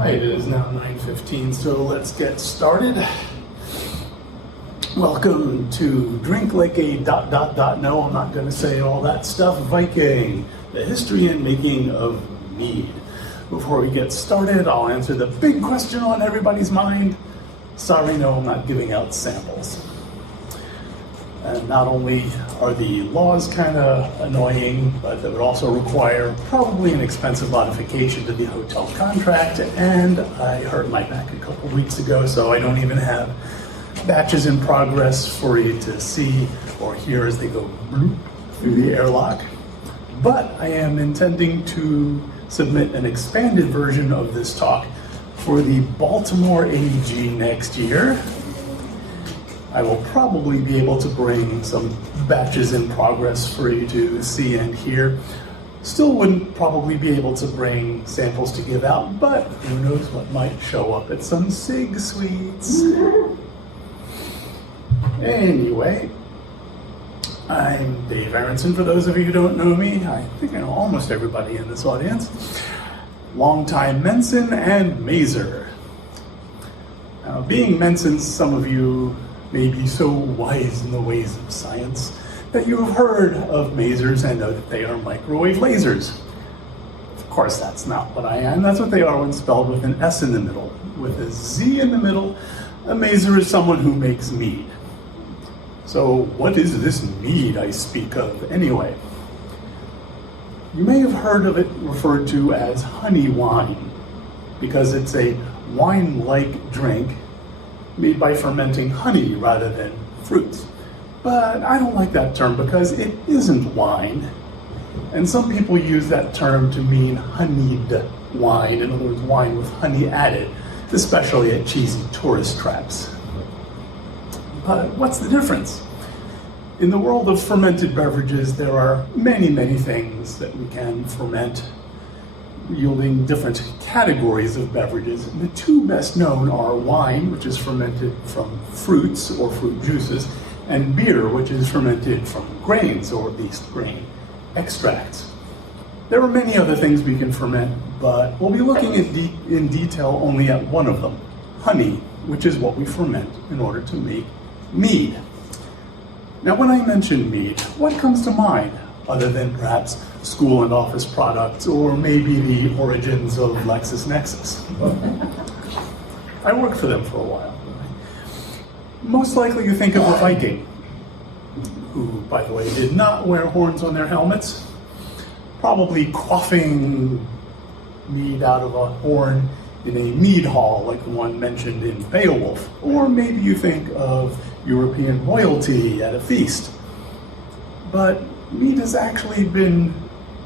Right, it is now 9:15, so let's get started. Welcome to Drink Like a ... No, I'm not going to say all that stuff. Viking, the history and making of mead. Before we get started, I'll answer the big question on everybody's mind. Sorry, no, I'm not giving out samples. And not only are the laws kind of annoying, but that would also require probably an expensive modification to the hotel contract, and I hurt my back a couple weeks ago, so I don't even have batches in progress for you to see or hear as they go bloop through the airlock. But I am intending to submit an expanded version of this talk for the Baltimore AG next year. I will probably be able to bring some batches in progress for you to see and hear. Still wouldn't probably be able to bring samples to give out, but who knows what might show up at some SIG suites. Anyway, I'm Dave Aronson, for those of you who don't know me. I think I know almost everybody in this audience. Longtime Menson and Mazer. Now, being Mensons, some of you may be so wise in the ways of science that you have heard of masers and know that they are microwave lasers. Of course, that's not what I am. That's what they are when spelled with an S in the middle. With a Z in the middle, a maser is someone who makes mead. So what is this mead I speak of anyway? You may have heard of it referred to as honey wine, because it's a wine-like drink made by fermenting honey rather than fruits. But I don't like that term because it isn't wine. And some people use that term to mean honeyed wine, in other words, wine with honey added, especially at cheesy tourist traps. But what's the difference? In the world of fermented beverages, there are many, many things that we can ferment, yielding different categories of beverages. The two best known are wine, which is fermented from fruits or fruit juices, and beer, which is fermented from grains, or at least grain extracts. There are many other things we can ferment, but we'll be looking in detail only at one of them, honey, which is what we ferment in order to make mead. Now, when I mention mead, what comes to mind, other than perhaps school and office products, or maybe the origins of LexisNexis? I worked for them for a while. Most likely you think of a Viking, who, by the way, did not wear horns on their helmets, probably quaffing mead out of a horn in a mead hall like the one mentioned in Beowulf. Or maybe you think of European royalty at a feast. But mead has actually been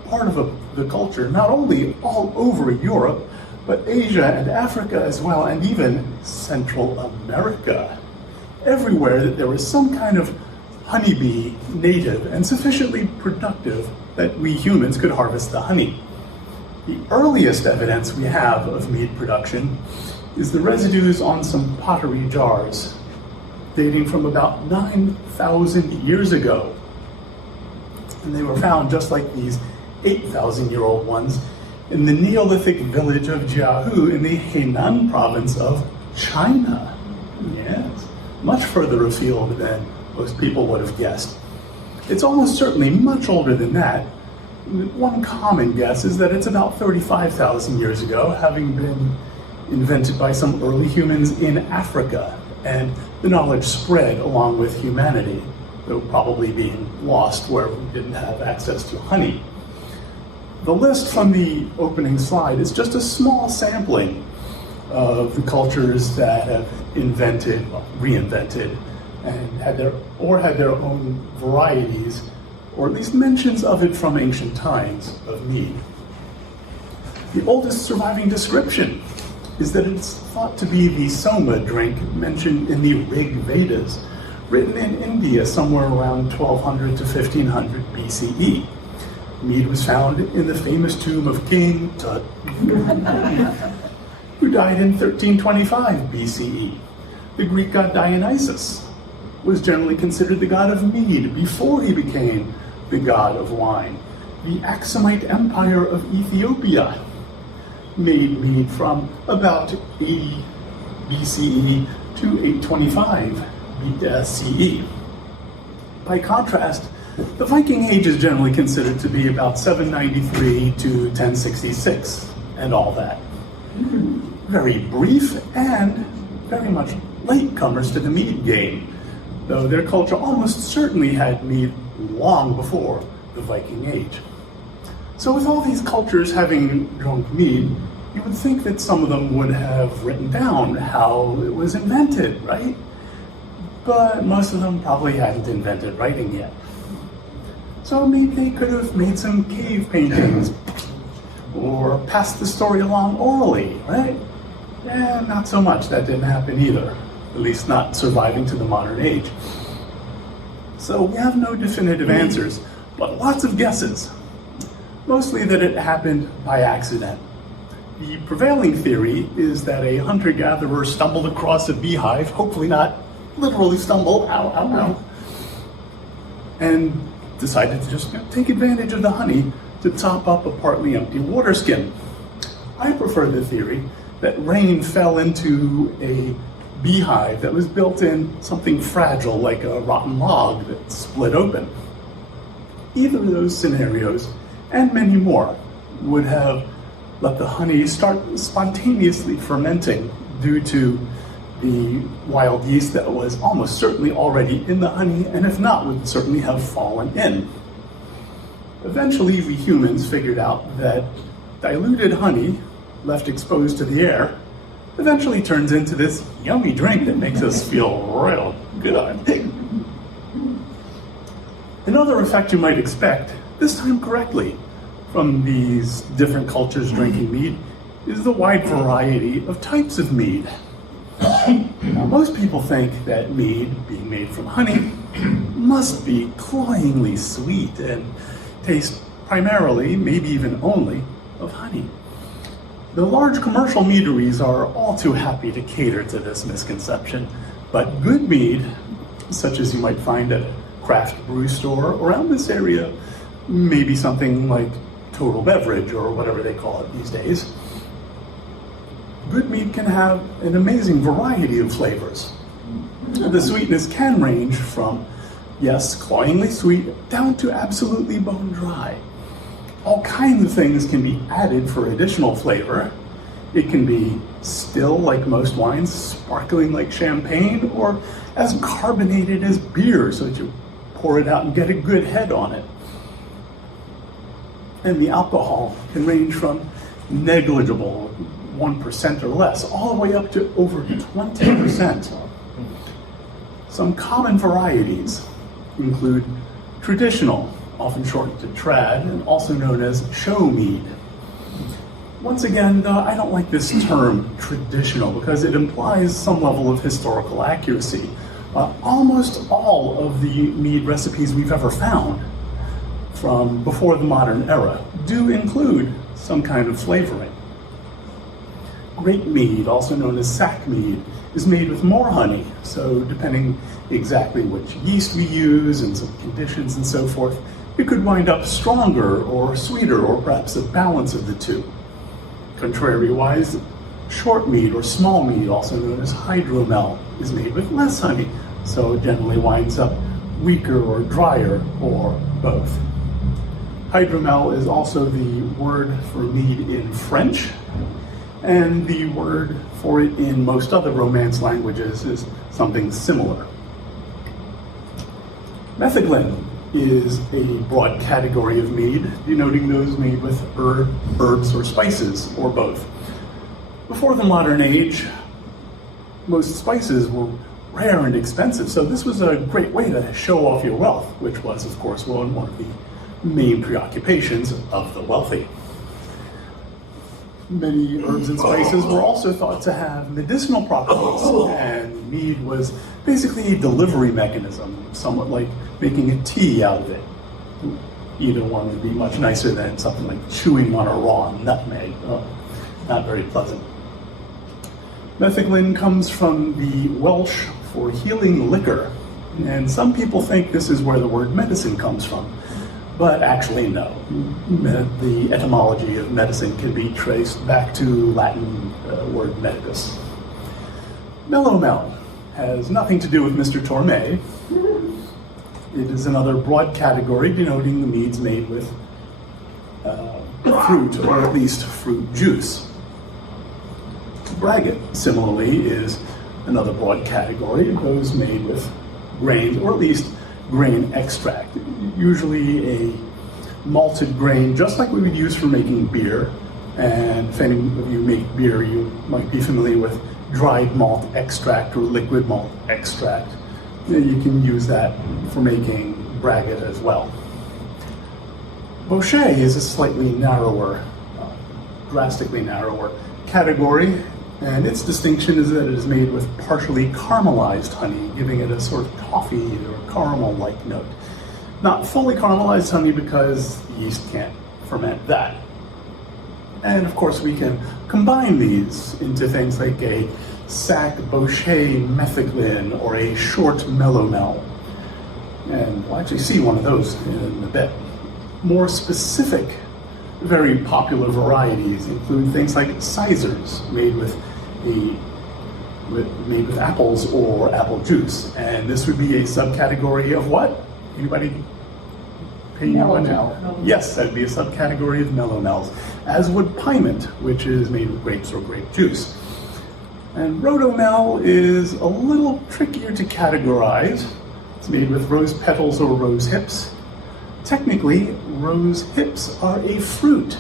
part of the culture, not only all over Europe, but Asia and Africa as well, and even Central America. Everywhere that there was some kind of honeybee native and sufficiently productive that we humans could harvest the honey. The earliest evidence we have of mead production is the residues on some pottery jars, dating from about 9,000 years ago. And they were found just like these 8,000-year-old ones in the Neolithic village of Jiahu in the Henan province of China. Yes, much further afield than most people would have guessed. It's almost certainly much older than that. One common guess is that it's about 35,000 years ago, having been invented by some early humans in Africa, and the knowledge spread along with humanity, though probably being lost where we didn't have access to honey. The list from the opening slide is just a small sampling of the cultures that have invented, well, reinvented, and had their own varieties, or at least mentions of it from ancient times, of mead. The oldest surviving description is that it's thought to be the Soma drink mentioned in the Rig Vedas, written in India somewhere around 1200 to 1500 BCE. Mead was found in the famous tomb of King Tut, who died in 1325 BCE. The Greek god Dionysus was generally considered the god of mead before he became the god of wine. The Aksumite Empire of Ethiopia made mead from about 80 BCE to 825 CE. By contrast, the Viking Age is generally considered to be about 793 to 1066 and all that. Very brief and very much latecomers to the mead game, though their culture almost certainly had mead long before the Viking Age. So with all these cultures having drunk mead, you would think that some of them would have written down how it was invented, right? But most of them probably hadn't invented writing yet. So maybe they could have made some cave paintings or passed the story along orally, right? Yeah, not so much. That didn't happen either, at least not surviving to the modern age. So we have no definitive answers, but lots of guesses. Mostly that it happened by accident. The prevailing theory is that a hunter-gatherer stumbled across a beehive, hopefully not literally stumble, and decided to just take advantage of the honey to top up a partly empty water skin. I prefer the theory that rain fell into a beehive that was built in something fragile like a rotten log that split open. Either of those scenarios, and many more, would have let the honey start spontaneously fermenting due to the wild yeast that was almost certainly already in the honey, and if not, would certainly have fallen in. Eventually, we humans figured out that diluted honey, left exposed to the air, eventually turns into this yummy drink that makes us feel real good. Another effect you might expect, this time correctly, from these different cultures drinking mead, is the wide variety of types of mead. Now, most people think that mead, being made from honey, must be cloyingly sweet and taste primarily, maybe even only, of honey. The large commercial meaderies are all too happy to cater to this misconception, but good mead, such as you might find at a craft brew store around this area, maybe something like Total Beverage or whatever they call it these days, good mead can have an amazing variety of flavors. The sweetness can range from, yes, cloyingly sweet, down to absolutely bone dry. All kinds of things can be added for additional flavor. It can be still like most wines, sparkling like champagne, or as carbonated as beer, so that you pour it out and get a good head on it. And the alcohol can range from negligible, 1% or less, all the way up to over 20%. Some common varieties include traditional, often shortened to trad, and also known as show mead. Once again, I don't like this term traditional because it implies some level of historical accuracy. Almost all of the mead recipes we've ever found from before the modern era do include some kind of flavoring. Grape mead, also known as sack mead, is made with more honey, so depending exactly which yeast we use and some conditions and so forth, it could wind up stronger or sweeter or perhaps a balance of the two. Contrariwise, short mead or small mead, also known as hydromel, is made with less honey, so it generally winds up weaker or drier or both. Hydromel is also the word for mead in French, and the word for it in most other Romance languages is something similar. Metheglin is a broad category of mead, denoting those made with herbs or spices, or both. Before the modern age, most spices were rare and expensive, so this was a great way to show off your wealth, which was, of course, one of the main preoccupations of the wealthy. Many herbs and spices were also thought to have medicinal properties, and mead was basically a delivery mechanism, somewhat like making a tea out of it. Either one would be much nicer than something like chewing on a raw nutmeg. Not very pleasant. Metheglin comes from the Welsh for healing liquor, and some people think this is where the word medicine comes from. But actually, no. The etymology of medicine can be traced back to Latin word medicus. Melomel has nothing to do with Mr. Torme. It is another broad category denoting the meads made with fruit, or at least fruit juice. Braggot, similarly, is another broad category, those made with grains, or at least grain extract, usually a malted grain, just like we would use for making beer. And if any of you make beer, you might be familiar with dried malt extract or liquid malt extract. You can use that for making braggot as well. Bochet is a slightly narrower, drastically narrower category, and its distinction is that it is made with partially caramelized honey, giving it a sort of toffee or caramel-like note. Not fully caramelized honey because yeast can't ferment that. And of course we can combine these into things like a sac Bochet metheglin or a short melomel. And we'll actually see one of those in a bit. More specific, very popular varieties include things like sizers made with apples or apple juice. And this would be a subcategory of what? Anybody pay you one now? Yes, that'd be a subcategory of melomels, as would piment, which is made with grapes or grape juice. And rhodomel is a little trickier to categorize. It's made with rose petals or rose hips. Technically, rose hips are a fruit.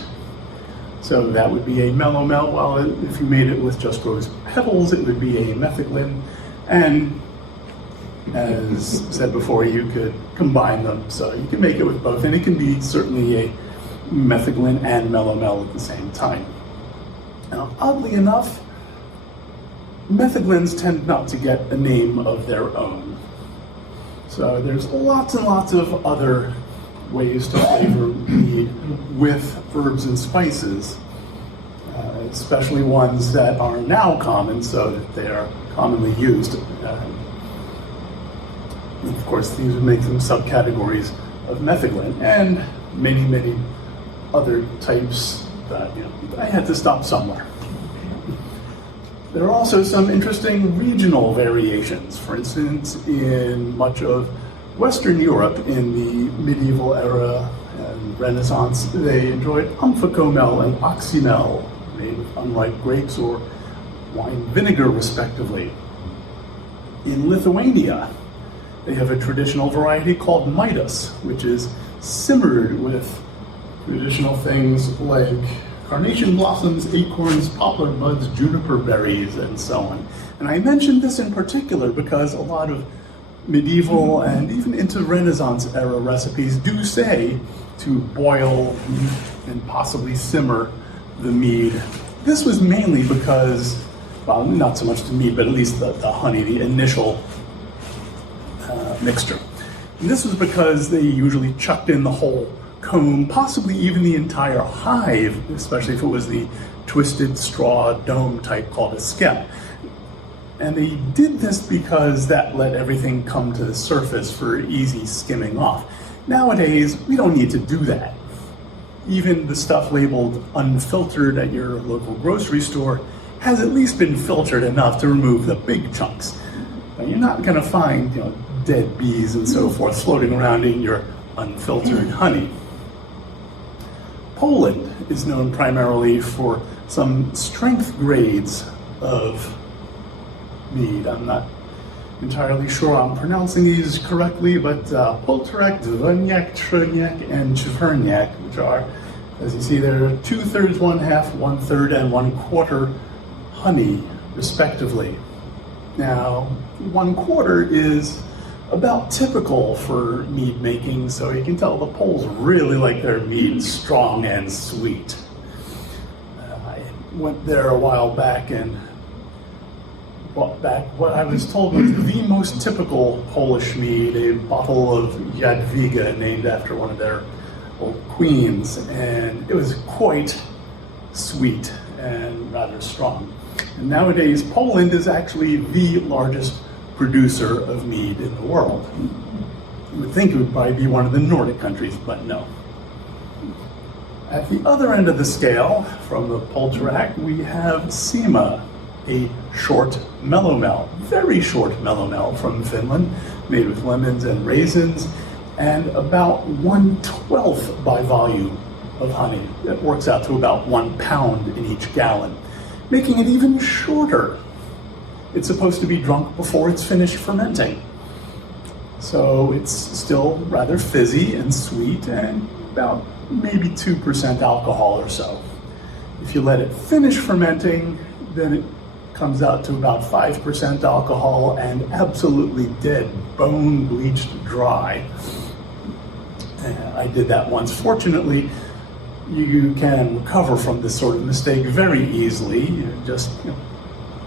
So that would be a melomel, while if you made it with just rose petals, it would be a metheglin. And as said before, you could combine them, so you can make it with both, and it can be certainly a metheglin and melomel at the same time. Now, oddly enough, metheglins tend not to get a name of their own. So there's lots and lots of other ways to flavor mead with herbs and spices, especially ones that are now common, so that they are commonly used. Of course, these would make them subcategories of metheglin, and many, many other types that, I had to stop somewhere. There are also some interesting regional variations. For instance, in much of Western Europe in the medieval era and Renaissance, they enjoyed umphicomel and oxymel, made with unripe grapes or wine vinegar, respectively. In Lithuania, they have a traditional variety called Midas, which is simmered with traditional things like carnation blossoms, acorns, poplar buds, juniper berries, and so on. And I mentioned this in particular because a lot of medieval and even into Renaissance era recipes do say to boil and possibly simmer the mead. This was mainly because, well, not so much the mead, but at least the honey, the initial mixture. And this was because they usually chucked in the whole comb, possibly even the entire hive, especially if it was the twisted straw dome type called a skep. And they did this because that let everything come to the surface for easy skimming off. Nowadays, we don't need to do that. Even the stuff labeled unfiltered at your local grocery store has at least been filtered enough to remove the big chunks. But you're not going to find, dead bees and so forth floating around in your unfiltered honey. Poland is known primarily for some strength grades of mead. I'm not entirely sure I'm pronouncing these correctly, but Polterek, Dvoniak, Troniak, and Cheverniak, which are, as you see, they're 2/3, 1/2, 1/3, and 1/4 honey, respectively. Now, 1/4 is about typical for mead making, so you can tell the Poles really like their mead strong and sweet. I went there a while back and brought back what I was told was the most typical Polish mead, a bottle of Jadwiga named after one of their old queens, and it was quite sweet and rather strong. And nowadays, Poland is actually the largest producer of mead in the world. You would think it would probably be one of the Nordic countries, but no. At the other end of the scale, from the Poltorak, we have Sima, a short melomel, very short melomel from Finland, made with lemons and raisins, and about 1/12 by volume of honey. That works out to about 1 pound in each gallon, making it even shorter. It's supposed to be drunk before it's finished fermenting. So it's still rather fizzy and sweet and about maybe 2% alcohol or so. If you let it finish fermenting, then it comes out to about 5% alcohol and absolutely dead, bone bleached dry. I did that once. Fortunately, you can recover from this sort of mistake very easily. You just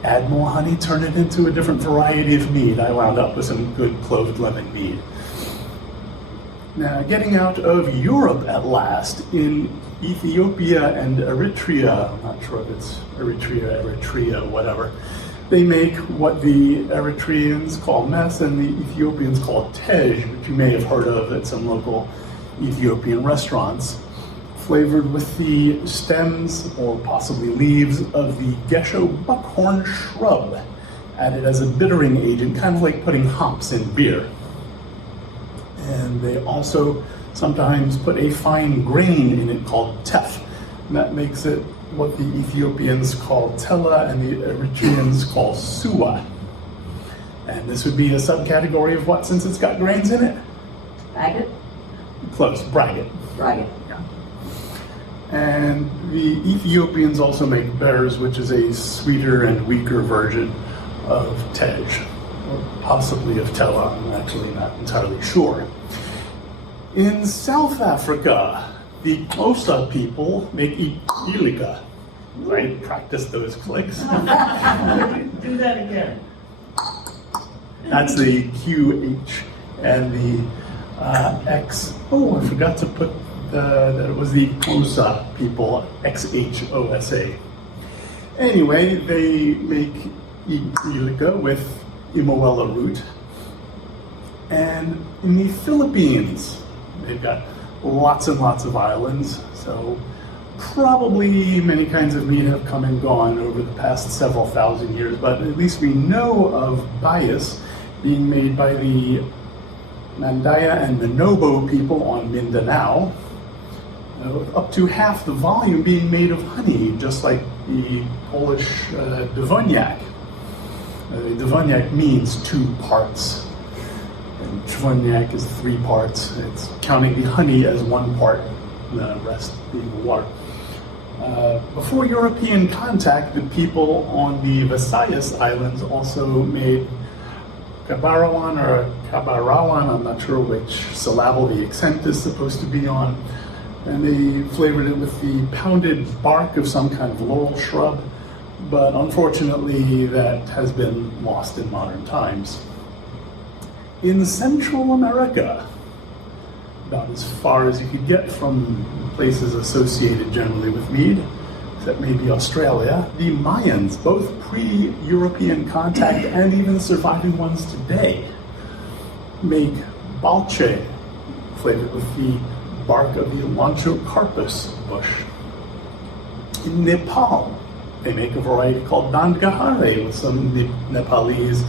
add more honey, turn it into a different variety of mead. I wound up with some good cloved lemon mead. Now, getting out of Europe at last, in Ethiopia and Eritrea, I'm not sure if it's Eritrea, whatever, they make what the Eritreans call mess and the Ethiopians call tej, which you may have heard of at some local Ethiopian restaurants, flavored with the stems or possibly leaves of the gesho buckhorn shrub, added as a bittering agent, kind of like putting hops in beer. And they also sometimes put a fine grain in it called tef. And that makes it what the Ethiopians call tella and the Eritreans call suwa. And this would be a subcategory of what, since it's got grains in it? Agate? Close, braggot. Braggot. Yeah. And the Ethiopians also make bears, which is a sweeter and weaker version of tej, or possibly of tella. I'm actually not entirely sure. In South Africa, the Xhosa people make ilika. I practiced those clicks. Do that again. That's the QH and the X. Oh, I forgot to put that it was the Xhosa people, XHOSA. Anyway, they make ilika with imoela root. And in the Philippines, they've got lots and lots of islands, so probably many kinds of meat have come and gone over the past several thousand years, but at least we know of bias being made by the Mandaya and Manobo people on Mindanao, up to half the volume being made of honey, just like the Polish Dwoniak. Dwoniak means 2 parts. And Dwoniak is 3 parts. It's counting the honey as 1 part, the rest being the water. Before European contact, the people on the Visayas Islands also made Kabarawan or Kabarawan, I'm not sure which syllable the accent is supposed to be on. And they flavored it with the pounded bark of some kind of laurel shrub, but unfortunately that has been lost in modern times. In Central America, about as far as you could get from places associated generally with mead, except maybe Australia, the Mayans, both pre-European contact and even the surviving ones today, make balche, flavored with the bark of the Lonchocarpus bush. In Nepal, they make a variety called Dandgahare with some Nepalese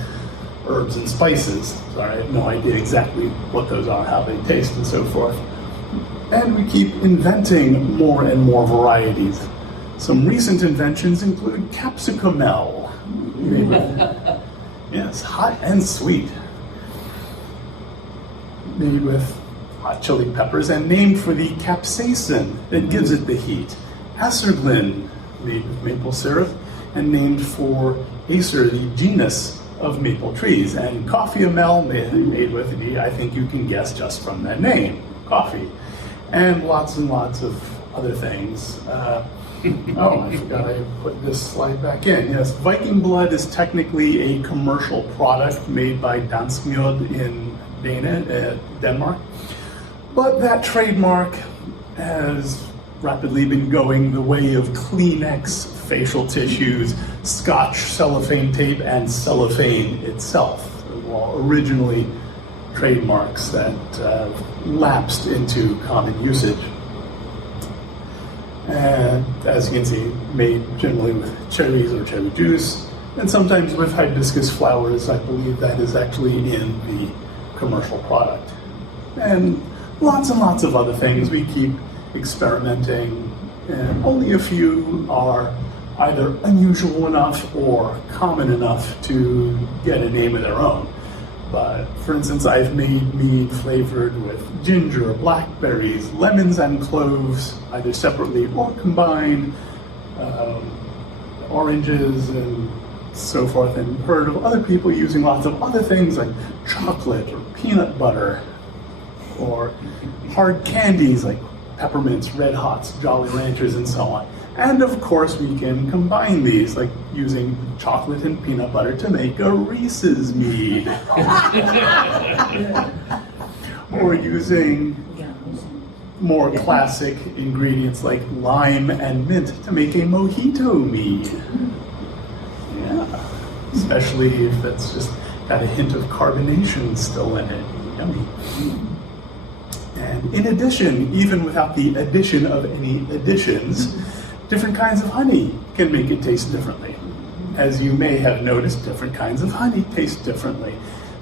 herbs and spices. Sorry, I have no idea exactly what those are, how they taste, and so forth. And we keep inventing more and more varieties. Some recent inventions include capsicumel. Yes, hot and sweet. Made with hot chili peppers and named for the capsaicin that gives it the heat. Acerglyn, made with maple syrup, and named for Acer, the genus of maple trees. And coffeeamel, made with, I think you can guess just from that name, coffee. And lots of other things. Oh, I forgot I put this slide back in. Yes, Viking blood is technically a commercial product made by Danskmjord in Denmark. But that trademark has rapidly been going the way of Kleenex, facial tissues, Scotch cellophane tape, and cellophane itself. While originally trademarks that lapsed into common usage. And as you can see, made generally with cherries or cherry juice, and sometimes with hibiscus flowers. I believe that is actually in the commercial product. And lots of other things. We keep experimenting, and only a few are either unusual enough or common enough to get a name of their own. But for instance, I've made mead flavored with ginger, blackberries, lemons, and cloves, either separately or combined, oranges, and so forth, and heard of other people using lots of other things like chocolate or peanut butter, or hard candies like peppermints, Red Hots, Jolly Ranchers, and so on. And of course, we can combine these, like using chocolate and peanut butter to make a Reese's mead. Or using more classic ingredients like lime and mint to make a mojito mead. Yeah, especially if that's just got a hint of carbonation still in it. Yummy. And in addition, even without the addition of any additions, different kinds of honey can make it taste differently. As you may have noticed, different kinds of honey taste differently.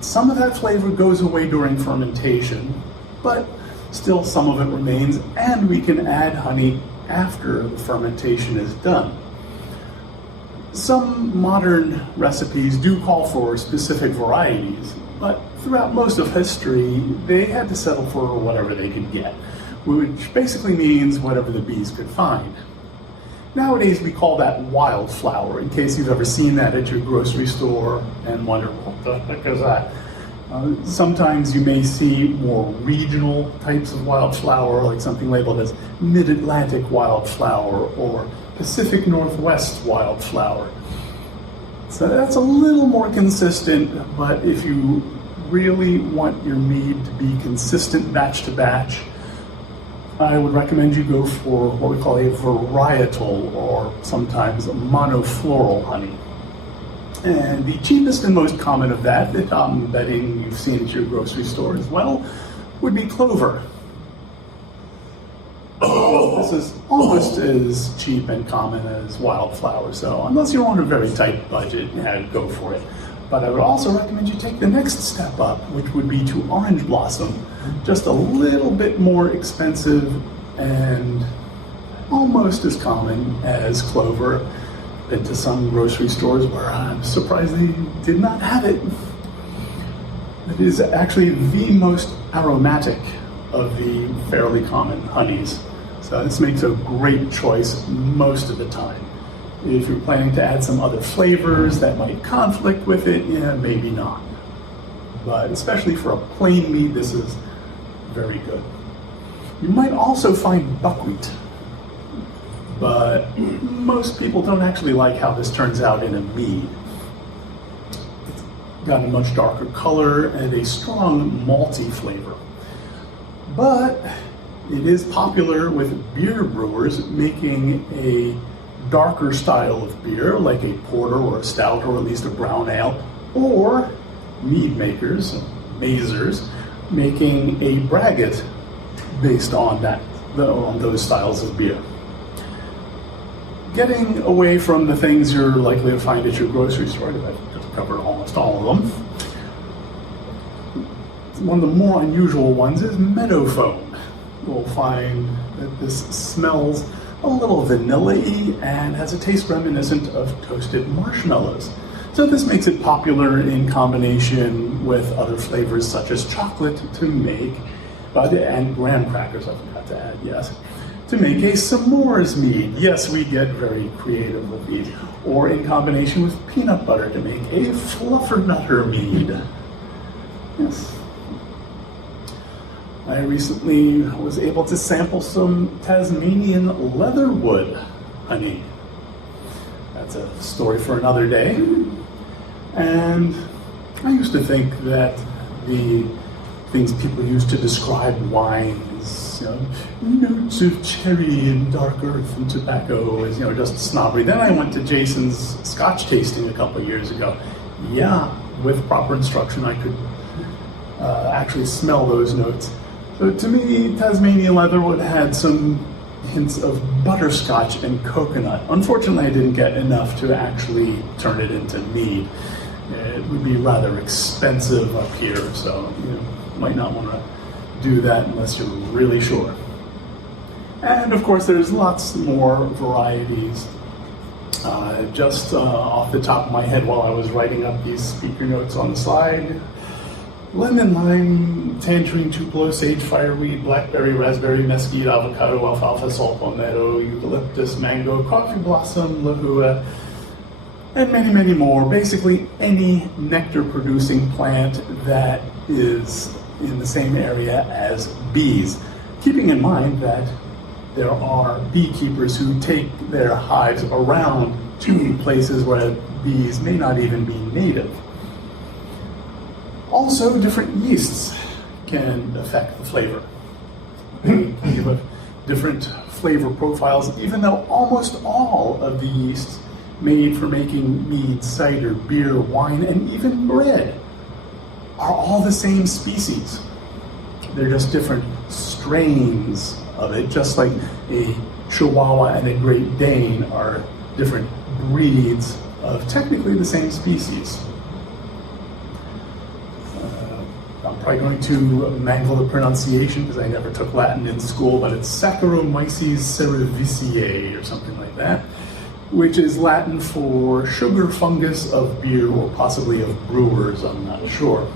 Some of that flavor goes away during fermentation, but still some of it remains, and we can add honey after the fermentation is done. Some modern recipes do call for specific varieties, but throughout most of history, they had to settle for whatever they could get, which basically means whatever the bees could find. Nowadays, we call that wildflower, in case you've ever seen that at your grocery store and wonder, what the heck is that? Sometimes you may see more regional types of wildflower, like something labeled as Mid-Atlantic wildflower or Pacific Northwest wildflower. So that's a little more consistent, but if you really want your mead to be consistent batch to batch, I would recommend you go for what we call a varietal, or sometimes a monofloral honey. And the cheapest and most common of that I'm betting you've seen at your grocery store as well, would be clover. This is almost as cheap and common as wildflower, so unless you're on a very tight budget, yeah, go for it. But I would also recommend you take the next step up, which would be to orange blossom. Just a little bit more expensive and almost as common as clover. Been to some grocery stores where I'm surprised they did not have it. It is actually the most aromatic of the fairly common honeys. So this makes a great choice most of the time. If you're planning to add some other flavors that might conflict with it, yeah, maybe not. But especially for a plain mead, this is very good. You might also find buckwheat, but most people don't actually like how this turns out in a mead. It's got a much darker color and a strong malty flavor. But it is popular with beer brewers making a darker style of beer, like a porter or a stout or at least a brown ale, or mead makers, mazers, making a braggot based on those styles of beer. Getting away from the things you're likely to find at your grocery store, because I've just covered almost all of them. One of the more unusual ones is meadow foam. You'll find that this smells a little vanilla-y and has a taste reminiscent of toasted marshmallows. So this makes it popular in combination with other flavors such as chocolate to make, and graham crackers, I forgot to add, yes, to make a s'mores mead. Yes, we get very creative with these. Or in combination with peanut butter to make a fluffernutter mead. Yes. I recently was able to sample some Tasmanian leatherwood honey. That's a story for another day. And I used to think that the things people use to describe wines, notes of cherry and dark earth and tobacco is, just snobbery. Then I went to Jason's Scotch tasting a couple of years ago. Yeah, with proper instruction, I could actually smell those notes. So to me, Tasmanian leatherwood had some hints of butterscotch and coconut. Unfortunately, I didn't get enough to actually turn it into mead. It would be rather expensive up here, so you might not want to do that unless you're really sure. And of course, there's lots more varieties. Just off the top of my head while I was writing up these speaker notes on the slide, lemon, lime, tangerine, tupelo, sage, fireweed, blackberry, raspberry, mesquite, avocado, alfalfa, saw palmetto, eucalyptus, mango, coffee blossom, lahua, and many, many more. Basically, any nectar-producing plant that is in the same area as bees. Keeping in mind that there are beekeepers who take their hives around to places where bees may not even be native. Also, different yeasts can affect the flavor. They give different flavor profiles, even though almost all of the yeasts made for making mead, cider, beer, wine, and even bread are all the same species. They're just different strains of it, just like a Chihuahua and a Great Dane are different breeds of technically the same species. I'm probably going to mangle the pronunciation because I never took Latin in school, but it's Saccharomyces cerevisiae or something like that, which is Latin for sugar fungus of beer or possibly of brewers, I'm not sure.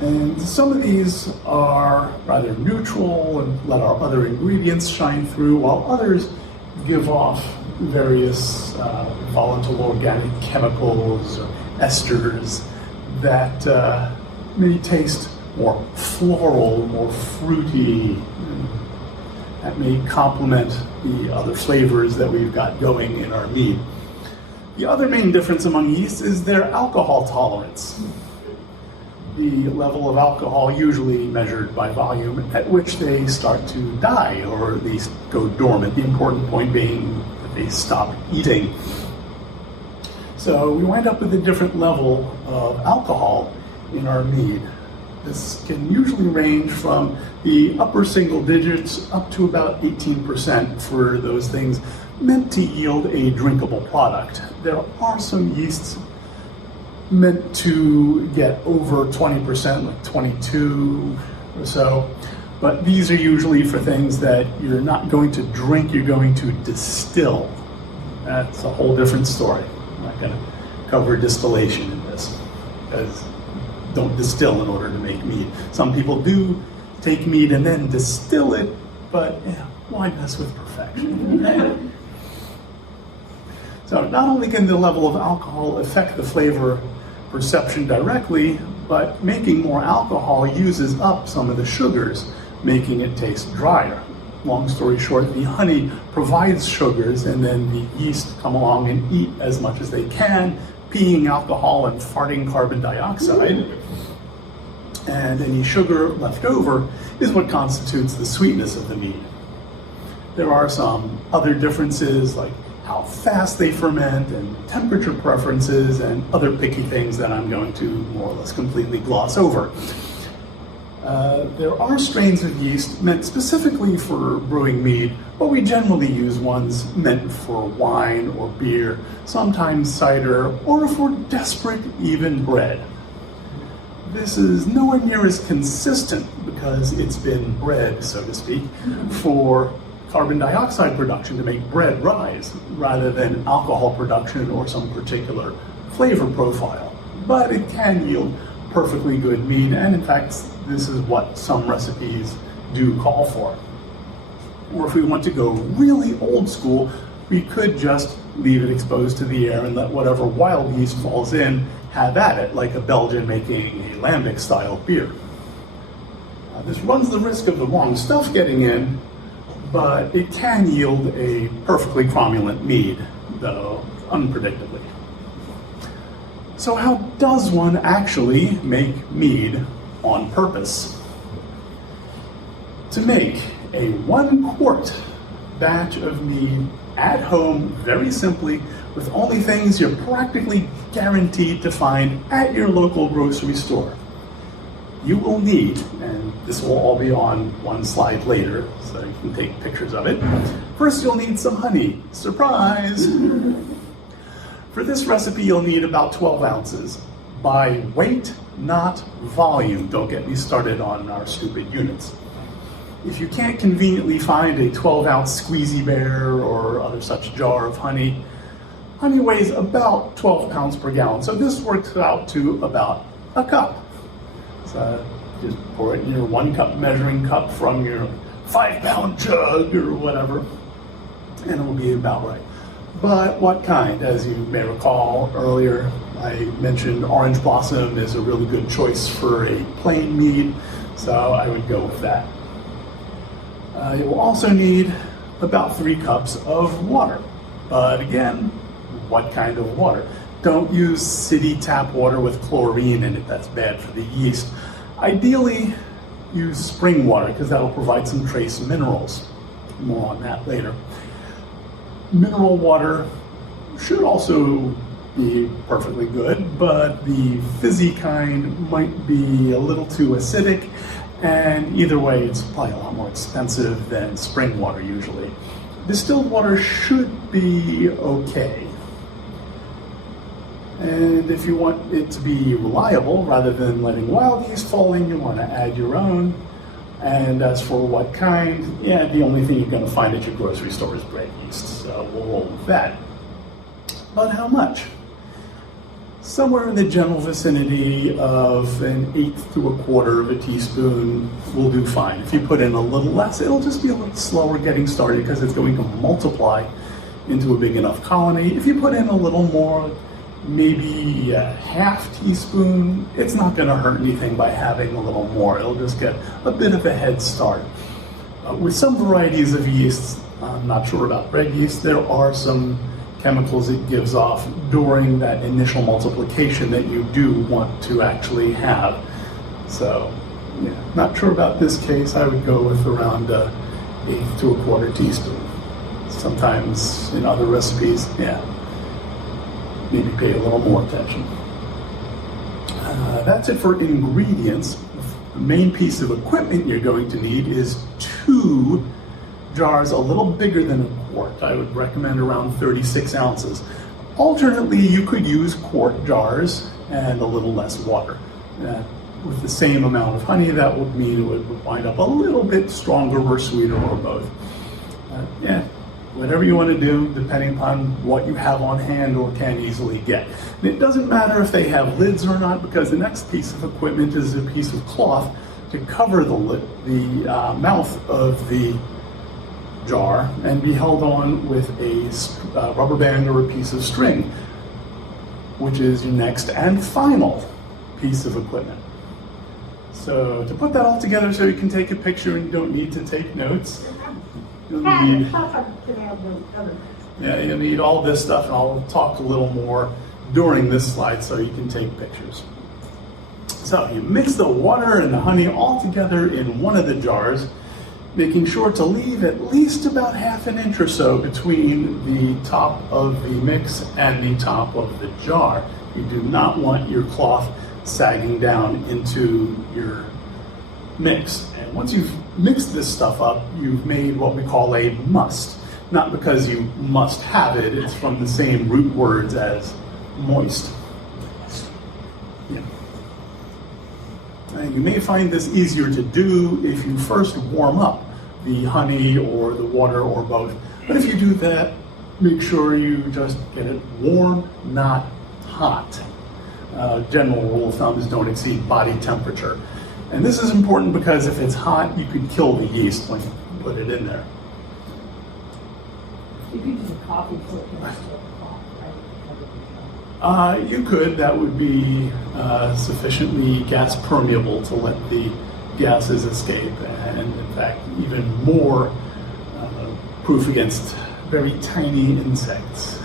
And some of these are rather neutral and let our other ingredients shine through, while others give off various volatile organic chemicals or esters that may taste more floral, more fruity. That may complement the other flavors that we've got going in our mead. The other main difference among yeasts is their alcohol tolerance. The level of alcohol usually measured by volume at which they start to die or at least go dormant. The important point being that they stop eating. So we wind up with a different level of alcohol in our mead. This can usually range from the upper single digits up to about 18% for those things meant to yield a drinkable product. There are some yeasts meant to get over 20%, like 22 or so, but these are usually for things that you're not going to drink, you're going to distill. That's a whole different story. I'm not going to cover distillation in this, because don't distill in order to make mead. Some people do take mead and then distill it, but why mess with perfection? So not only can the level of alcohol affect the flavor perception directly, but making more alcohol uses up some of the sugars, making it taste drier. Long story short, the honey provides sugars, and then the yeast come along and eat as much as they can, peeing alcohol and farting carbon dioxide. And any sugar left over is what constitutes the sweetness of the mead. There are some other differences, like how fast they ferment and temperature preferences and other picky things that I'm going to more or less completely gloss over. There are strains of yeast meant specifically for brewing mead, but we generally use ones meant for wine or beer, sometimes cider, or if we're desperate, even bread. This is nowhere near as consistent because it's been bred, so to speak, for carbon dioxide production to make bread rise, rather than alcohol production or some particular flavor profile. But it can yield perfectly good mead, and in fact, this is what some recipes do call for. Or if we want to go really old school, we could just leave it exposed to the air and let whatever wild yeast falls in have at it, like a Belgian making a lambic-style beer. This runs the risk of the wrong stuff getting in, but it can yield a perfectly cromulent mead, though unpredictably. So how does one actually make mead on purpose? To make a 1 quart batch of mead at home, very simply, with only things you're practically guaranteed to find at your local grocery store. you will need, and this will all be on one slide later, so you can take pictures of it. First, you'll need some honey. Surprise! For this recipe, you'll need about 12 ounces. By weight, not volume. Don't get me started on our stupid units. If you can't conveniently find a 12-ounce squeezy bear or other such jar of honey, honey weighs about 12 pounds per gallon, so this works out to about a cup. So just pour it in your 1 cup measuring cup from your 5-pound jug or whatever, and it will be about right. But what kind? As you may recall earlier, I mentioned orange blossom is a really good choice for a plain mead, so I would go with that. You will also need about 3 cups of water. But again, what kind of water? Don't use city tap water with chlorine in it. That's bad for the yeast. Ideally, use spring water because that will provide some trace minerals. More on that later. Mineral water should also be perfectly good, but the fizzy kind might be a little too acidic, and either way, it's probably a lot more expensive than spring water usually. Distilled water should be okay. And if you want it to be reliable, rather than letting wild yeast fall in, you want to add your own. And as for what kind, yeah, the only thing you're going to find at your grocery store is bread yeast, so we'll roll with that. But how much? Somewhere in the general vicinity of 1/8 to 1/4 of a teaspoon will do fine. If you put in a little less, it'll just be a little slower getting started because it's going to multiply into a big enough colony. If you put in a little more, maybe a 1/2 teaspoon, it's not going to hurt anything by having a little more. It'll just get a bit of a head start. With some varieties of yeasts, I'm not sure about bread yeast, there are some chemicals it gives off during that initial multiplication that you do want to actually have. So, yeah, not sure about this case. I would go with around 1/8 to 1/4 teaspoon. Sometimes in other recipes, yeah, maybe pay a little more attention. That's it for ingredients. The main piece of equipment you're going to need is 2 jars a little bigger than a quart. I would recommend around 36 ounces. Alternately, you could use quart jars and a little less water. With the same amount of honey, that would mean it would wind up a little bit stronger or sweeter or both. Yeah, whatever you want to do, depending upon what you have on hand or can easily get. And it doesn't matter if they have lids or not, because the next piece of equipment is a piece of cloth to cover the mouth of the jar and be held on with a rubber band or a piece of string, which is your next and final piece of equipment. So to put that all together so you can take a picture and you don't need to take notes, you'll need all this stuff, and I'll talk a little more during this slide so you can take pictures. So you mix the water and the honey all together in one of the jars, making sure to leave at least about 1/2 inch or so between the top of the mix and the top of the jar. You do not want your cloth sagging down into your mix. And once you've mixed this stuff up, you've made what we call a must. Not because you must have it, it's from the same root words as moist. Yeah. And you may find this easier to do if you first warm up the honey or the water or both. But if you do that, make sure you just get it warm, not hot. General rule of thumb is don't exceed body temperature. And this is important because if it's hot, you can kill the yeast when you put it in there. You could use a coffee filter next to a cloth, right? You could. That would be sufficiently gas permeable to let the gases escape, and in fact even more proof against very tiny insects.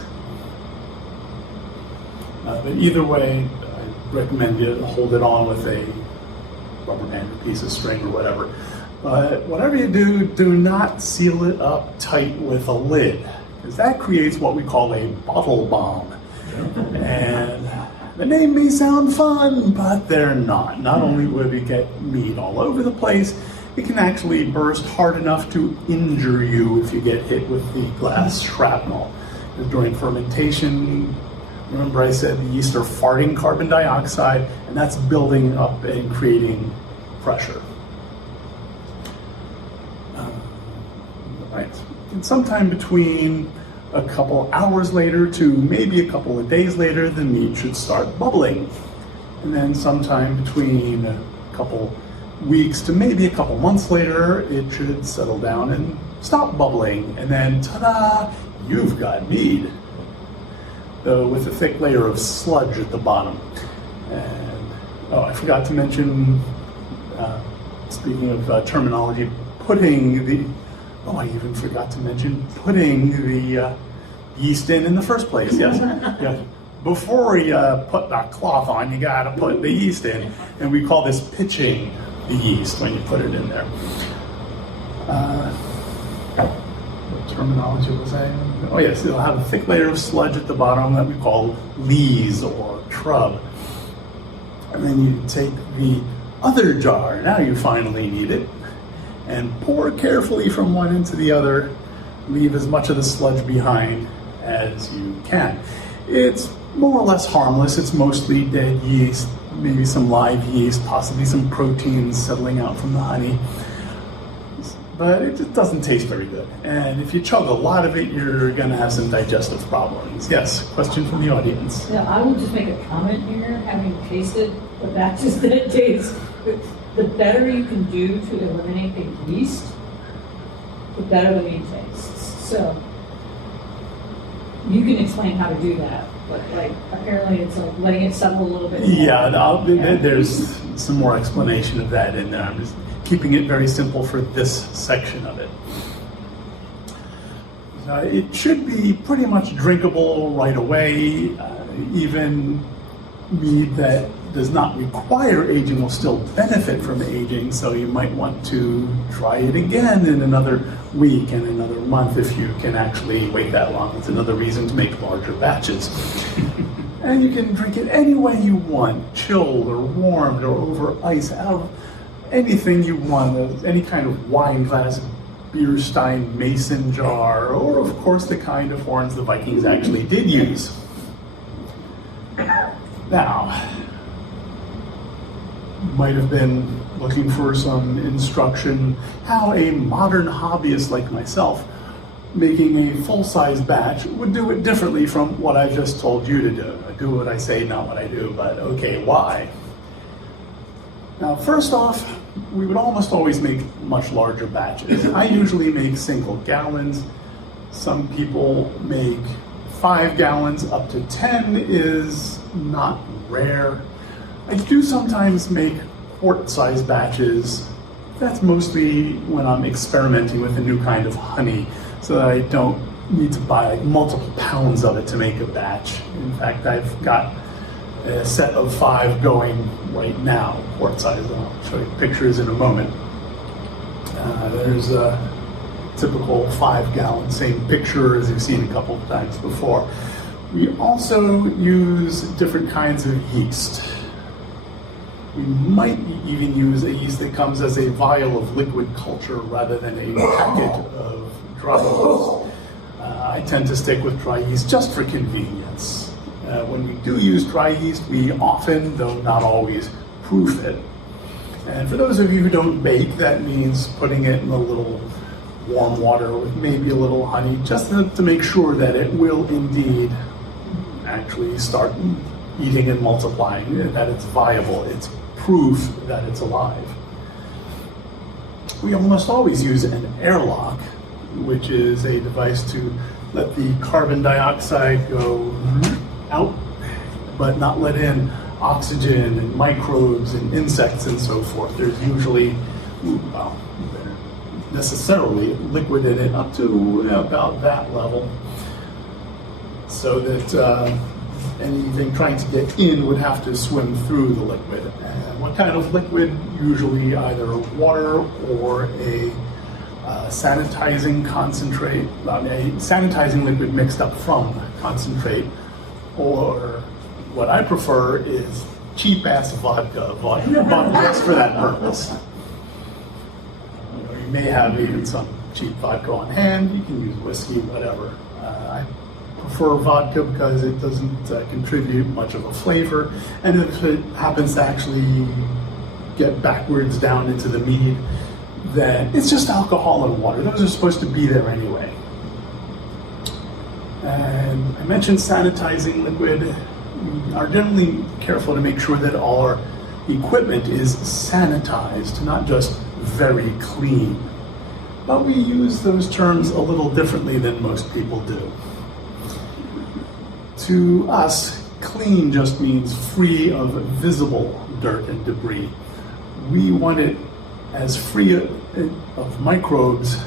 But either way, I recommend you hold it on with a rubber band or piece of string or whatever. But whatever you do, do not seal it up tight with a lid, because that creates what we call a bottle bomb. And The name may sound fun, but they're not. Not only would it get mead all over the place, it can actually burst hard enough to injure you if you get hit with the glass shrapnel. During fermentation, remember I said the yeast are farting carbon dioxide, and that's building up and creating pressure. Right. And sometime between a couple hours later to maybe a couple of days later, the mead should start bubbling. And then sometime between a couple weeks to maybe a couple months later, it should settle down and stop bubbling. And then, ta-da, you've got mead. Though with a thick layer of sludge at the bottom. And, oh, I forgot to mention, speaking of terminology, I even forgot to mention putting the yeast in the first place, yes? Yeah. Before you put that cloth on, you gotta put the yeast in. And we call this pitching the yeast when you put it in there. What terminology was I in? Oh yes, it'll have a thick layer of sludge at the bottom that we call lees or trub. And then you take the other jar, now you finally need it, and pour carefully from one into the other. Leave as much of the sludge behind as you can. It's more or less harmless. It's mostly dead yeast, maybe some live yeast, possibly some proteins settling out from the honey. But it just doesn't taste very good. And if you chug a lot of it, you're going to have some digestive problems. Yes, question from the audience. Yeah, I will just make a comment here, having tasted the batches that it tastes. The better you can do to eliminate the yeast, the better the meat tastes. So you can explain how to do that, but like apparently it's like letting it settle a little bit more. Yeah, there's some more explanation of that in there. I'm just keeping it very simple for this section of it. It should be pretty much drinkable right away. Even mead that does not require aging will still benefit from aging, so you might want to try it again in another week and another month if you can actually wait that long. It's another reason to make larger batches. And you can drink it any way you want, chilled or warmed or over ice, out of anything you want, any kind of wine glass, beer stein, mason jar, or of course the kind of horns the Vikings actually did use. Now, you might have been looking for some instruction how a modern hobbyist like myself making a full-size batch would do it differently from what I just told you to do. I do what I say, not what I do, but okay, why? Now, first off, we would almost always make much larger batches. I usually make single gallons. Some people make 5 gallons, up to 10 is not rare. I do sometimes make quart-sized batches. That's mostly when I'm experimenting with a new kind of honey, so that I don't need to buy like multiple pounds of it to make a batch. In fact, I've got a set of 5 going right now, quart-sized. I'll show you pictures in a moment. There's a typical 5-gallon, same picture as you've seen a couple of times before. We also use different kinds of yeast. We might even use a yeast that comes as a vial of liquid culture rather than a packet of dry yeast. I tend to stick with dry yeast just for convenience. When we do use dry yeast, we often, though not always, proof it. And for those of you who don't bake, that means putting it in a little warm water with maybe a little honey, just to make sure that it will indeed actually start eating and multiplying, that it's viable. It's proof that it's alive. We almost always use an airlock, which is a device to let the carbon dioxide go out, but not let in oxygen and microbes and insects and so forth. There's usually, necessarily liquid in it up to about that level, so that anything trying to get in would have to swim through the liquid. And what kind of liquid? Usually either water or a sanitizing concentrate, a sanitizing liquid mixed up from concentrate, or What I prefer is cheap-ass vodka, bought just for that purpose. You may have even some cheap vodka on hand. You can use whiskey, whatever. I prefer vodka because it doesn't contribute much of a flavor, and if it happens to actually get backwards down into the mead, then it's just alcohol and water. Those are supposed to be there anyway. And I mentioned sanitizing liquid. We are generally careful to make sure that all our equipment is sanitized, not just very clean. But we use those terms a little differently than most people do. To us, clean just means free of visible dirt and debris. We want it as free of microbes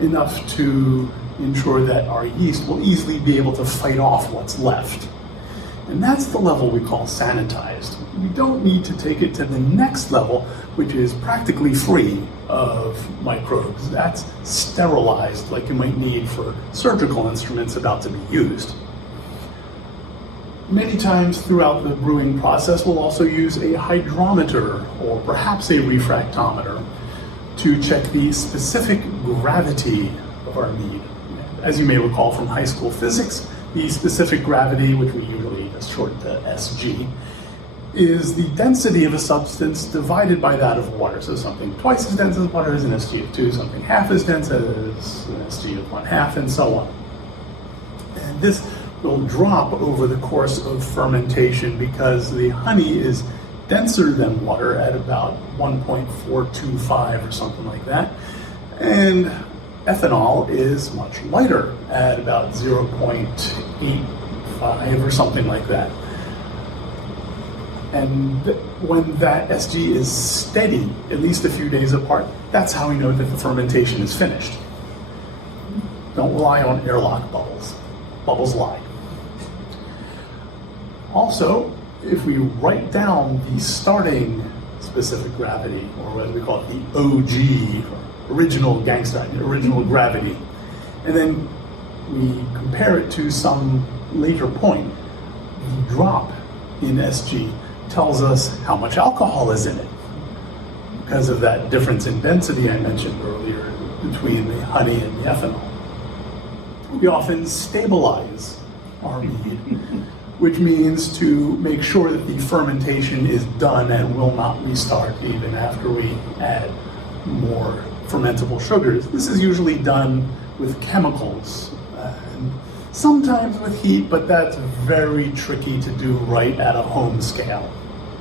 enough to ensure that our yeast will easily be able to fight off what's left. And that's the level we call sanitized. We don't need to take it to the next level, which is practically free of microbes. That's sterilized, like you might need for surgical instruments about to be used. Many times throughout the brewing process, we'll also use a hydrometer or perhaps a refractometer to check the specific gravity of our mead. As you may recall from high school physics, the specific gravity, which we usually just shorten to SG, is the density of a substance divided by that of water. So something twice as dense as water is an SG of 2, something half as dense as an SG of 1/2, and so on. And this will drop over the course of fermentation because the honey is denser than water at about 1.425 or something like that. And ethanol is much lighter at about 0.85 or something like that. And when that SG is steady, at least a few days apart, that's how we know that the fermentation is finished. Don't rely on airlock bubbles. Bubbles lie. Also, if we write down the starting specific gravity, or as we call it, the OG, original gangster, original gravity, and then we compare it to some later point, the drop in SG tells us how much alcohol is in it because of that difference in density I mentioned earlier between the honey and the ethanol. We often stabilize our mead, which means to make sure that the fermentation is done and will not restart even after we add more fermentable sugars. This is usually done with chemicals and sometimes with heat, but that's very tricky to do right at a home scale.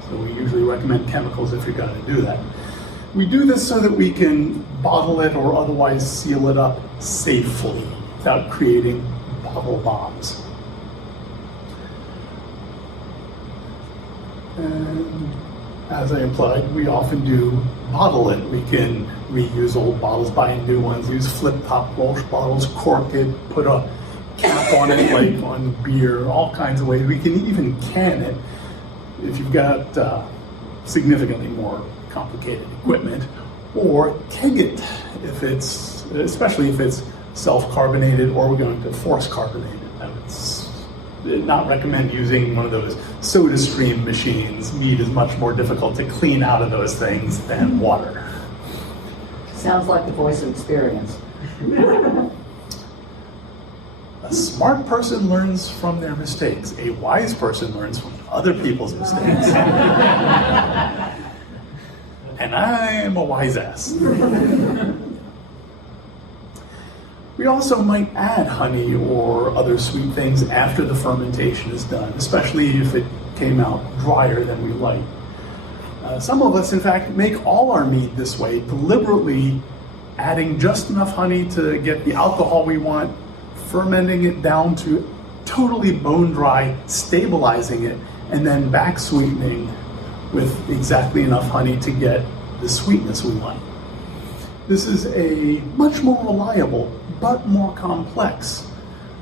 So we usually recommend chemicals if you're going to do that. We do this so that we can bottle it or otherwise seal it up safely without creating bottle bombs. And as I implied, we often do bottle it. We can reuse old bottles, buy new ones, use flip-top Walsh bottles, cork it, put a cap on it like on beer, all kinds of ways. We can even can it if you've got significantly more complicated equipment, or keg it if it's, especially if it's self-carbonated or we're going to force carbonate it. It's not recommend using one of those soda stream machines. Mead is much more difficult to clean out of those things than water. Sounds like the voice of experience. A smart person learns from their mistakes. A wise person learns from other people's mistakes. And I am a wise ass. We also might add honey or other sweet things after the fermentation is done, especially if it came out drier than we like. Some of us, in fact, make all our mead this way, deliberately adding just enough honey to get the alcohol we want, fermenting it down to totally bone dry, stabilizing it, and then back sweetening with exactly enough honey to get the sweetness we want. This is a much more reliable but more complex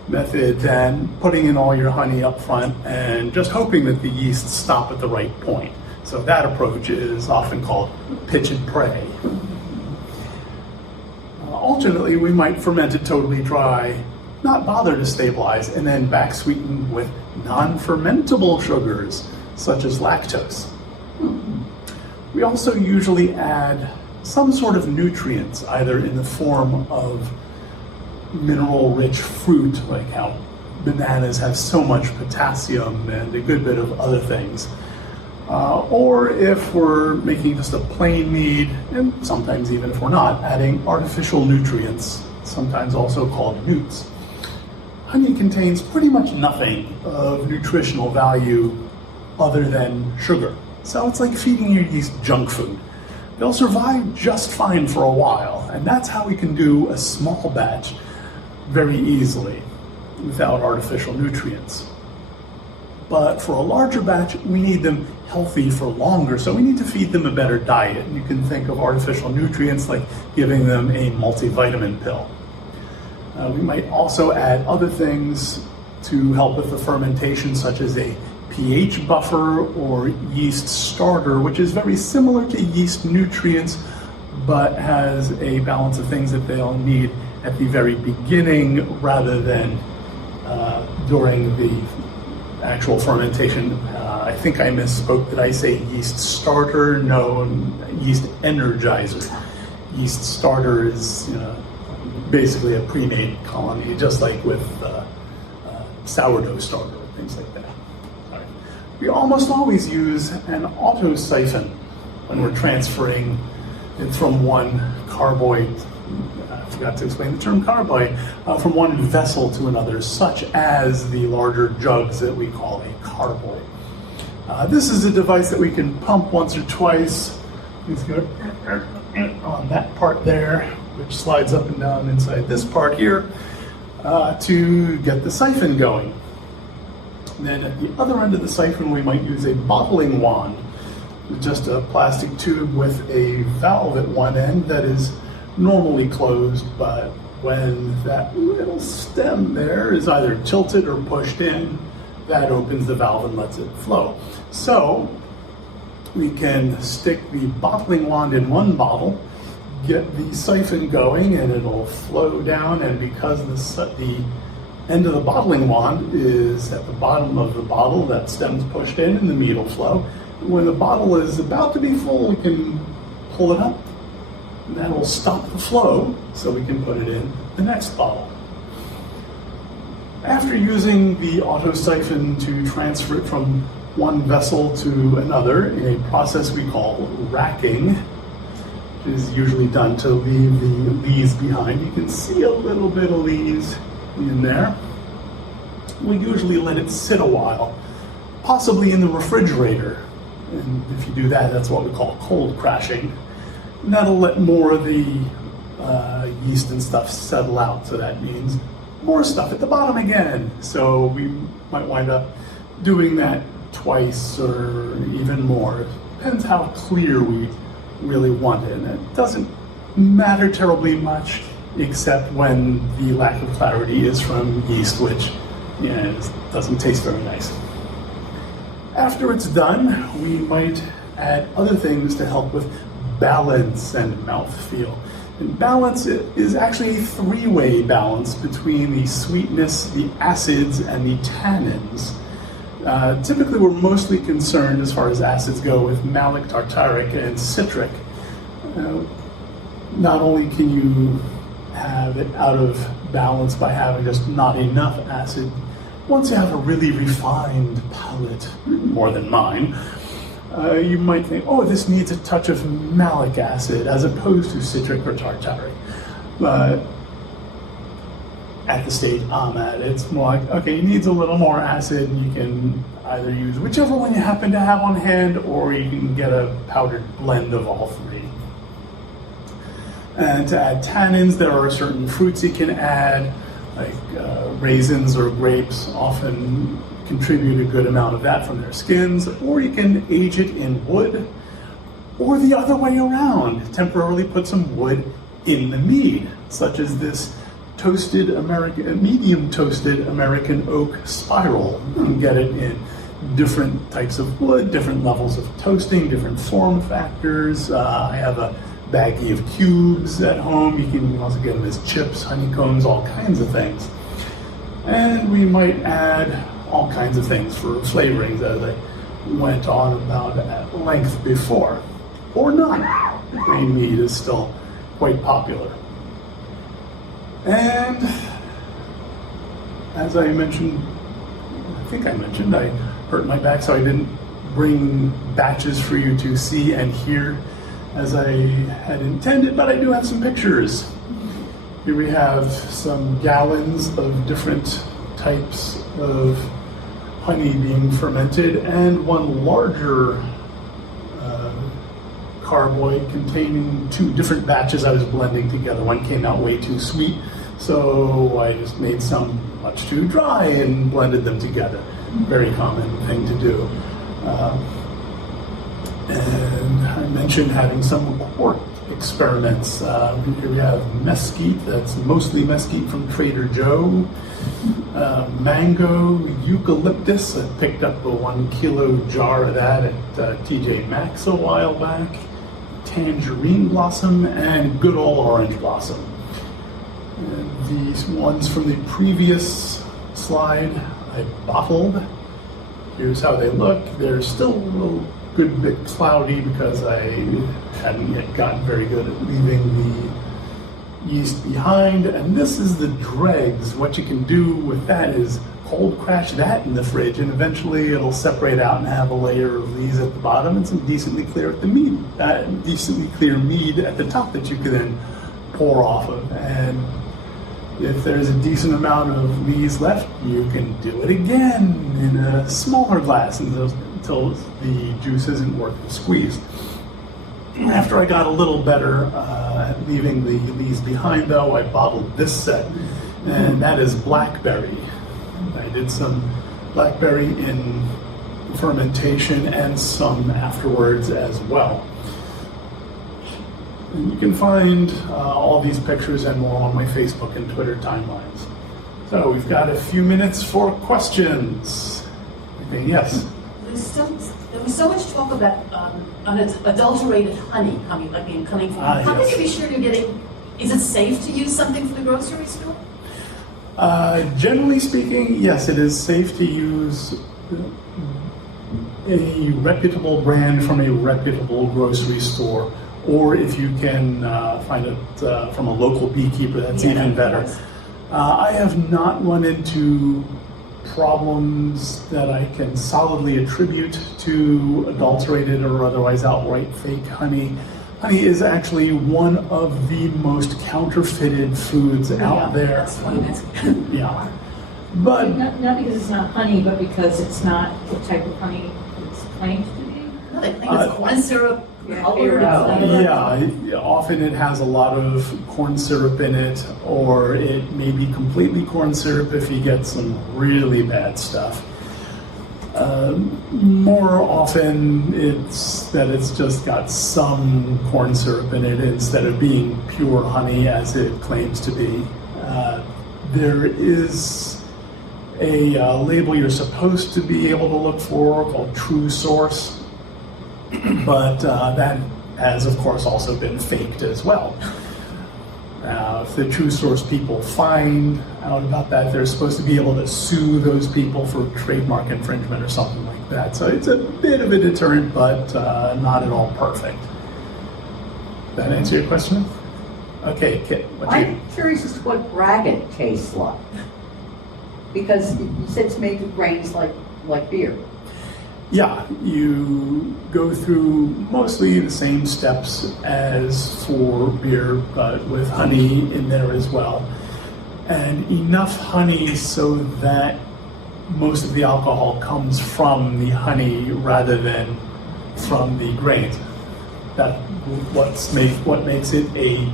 method than putting in all your honey up front and just hoping that the yeast stop at the right point. So that approach is often called pitch and pray. Alternately, we might ferment it totally dry, not bother to stabilize, and then back sweeten with non-fermentable sugars, such as lactose. We also usually add some sort of nutrients, either in the form of mineral-rich fruit, like how bananas have so much potassium and a good bit of other things. Or if we're making just a plain mead, and sometimes even if we're not, adding artificial nutrients, sometimes also called newts. Honey contains pretty much nothing of nutritional value other than sugar. So it's like feeding your yeast junk food. They'll survive just fine for a while, and that's how we can do a small batch very easily without artificial nutrients. But for a larger batch, we need them healthy for longer, so we need to feed them a better diet. You can think of artificial nutrients like giving them a multivitamin pill. We might also add other things to help with the fermentation, such as a pH buffer or yeast starter, which is very similar to yeast nutrients, but has a balance of things that they'll need at the very beginning rather than during the actual fermentation. I think I misspoke. Did I say yeast starter? No, yeast energizer. Yeast starter is basically a pre-made colony, just like with sourdough starter, things like that. Right. We almost always use an auto siphon when we're transferring it from one carboy, I forgot to explain the term carboy, from one vessel to another, such as the larger jugs that we call a carboy. This is a device that we can pump once or twice. Let's go on that part there, which slides up and down inside this part here, to get the siphon going. And then at the other end of the siphon, we might use a bottling wand, with just a plastic tube with a valve at one end that is normally closed, but when that little stem there is either tilted or pushed in, that opens the valve and lets it flow. So we can stick the bottling wand in one bottle, get the siphon going, and it'll flow down, and because the end of the bottling wand is at the bottom of the bottle, that stem's pushed in and the mead will flow. When the bottle is about to be full, we can pull it up, and that will stop the flow so we can put it in the next bottle. After using the auto siphon to transfer it from one vessel to another in a process we call racking, which is usually done to leave the lees behind. You can see a little bit of lees in there. We usually let it sit a while, possibly in the refrigerator. And if you do that, that's what we call cold crashing. And that'll let more of the yeast and stuff settle out. So that means more stuff at the bottom again. So we might wind up doing that twice or even more. Depends how clear we really want it. And it doesn't matter terribly much, except when the lack of clarity is from yeast, which it doesn't taste very nice. After it's done, we might add other things to help with balance and mouthfeel. And balance is actually a three-way balance between the sweetness, the acids, and the tannins. Typically, we're mostly concerned, as far as acids go, with malic, tartaric, and citric. Not only can you have it out of balance by having just not enough acid, once you have a really refined palate, more than mine, you might think, oh, this needs a touch of malic acid as opposed to citric or tartaric. But at the stage I'm at, it's more like, okay, it needs a little more acid, and you can either use whichever one you happen to have on hand, or you can get a powdered blend of all three. And to add tannins, there are certain fruits you can add, like raisins or grapes often contribute a good amount of that from their skins, or you can age it in wood, or the other way around, temporarily put some wood in the mead, such as this medium toasted American oak spiral. You can get it in different types of wood, different levels of toasting, different form factors. I have a baggie of cubes at home. You can also get them as chips, honeycombs, all kinds of things. And we might add all kinds of things for flavorings as I went on about at length before. Or not. Grain mead is still quite popular. And as I mentioned, I hurt my back, so I didn't bring batches for you to see and hear as I had intended, but I do have some pictures. Here we have some gallons of different types of honey being fermented, and one larger carboy containing two different batches I was blending together. One came out way too sweet, so I just made some much too dry and blended them together. Very common thing to do. And I mentioned having some cork experiments. Here we have mesquite, that's mostly mesquite from Trader Joe. Mango, eucalyptus, I picked up a 1 kilo jar of that at TJ Maxx a while back. Tangerine blossom and good old orange blossom. And these ones from the previous slide I bottled. Here's how they look. They're still a little good bit cloudy because I hadn't yet gotten very good at leaving the yeast behind. And this is the dregs. What you can do with that is cold crash that in the fridge, and eventually it'll separate out and have a layer of these at the bottom and some decently clear mead at the top that you can then pour off of. And if there's a decent amount of these left, you can do it again in a smaller glass until the juice isn't worth the squeeze. After I got a little better at leaving these behind, though, I bottled this set, and that is blackberry. I did some blackberry in fermentation and some afterwards as well. And you can find all these pictures and more on my Facebook and Twitter timelines. So we've got a few minutes for questions. Anything? Yes? There was so much talk about unadulterated honey coming from. How can you be sure you're getting? Is it safe to use something from the grocery store? Generally speaking, yes, it is safe to use a reputable brand from a reputable grocery store, or if you can find it from a local beekeeper, that's even better. I have not run into problems that I can solidly attribute to adulterated or otherwise outright fake honey. Honey is actually one of the most counterfeited foods out there. That's why that's Yeah. But Not because it's not honey, but because it's not the type of honey it's claimed to be. no, they think it's corn syrup. yeah, often it has a lot of corn syrup in it, or it may be completely corn syrup if you get some really bad stuff. More often it's just got some corn syrup in it instead of being pure honey as it claims to be. There is a label you're supposed to be able to look for called True Source, but that has of course also been faked as well. If the True Source people find out about that, they're supposed to be able to sue those people for trademark infringement or something like that. So it's a bit of a deterrent, but not at all perfect. That answer your question? Okay, Kit, I'm curious as to what braggot tastes like. Because you said it's made with grains like beer. Yeah, you go through mostly the same steps as for beer, but with honey in there as well. And enough honey so that most of the alcohol comes from the honey rather than from the grains. That's what makes it a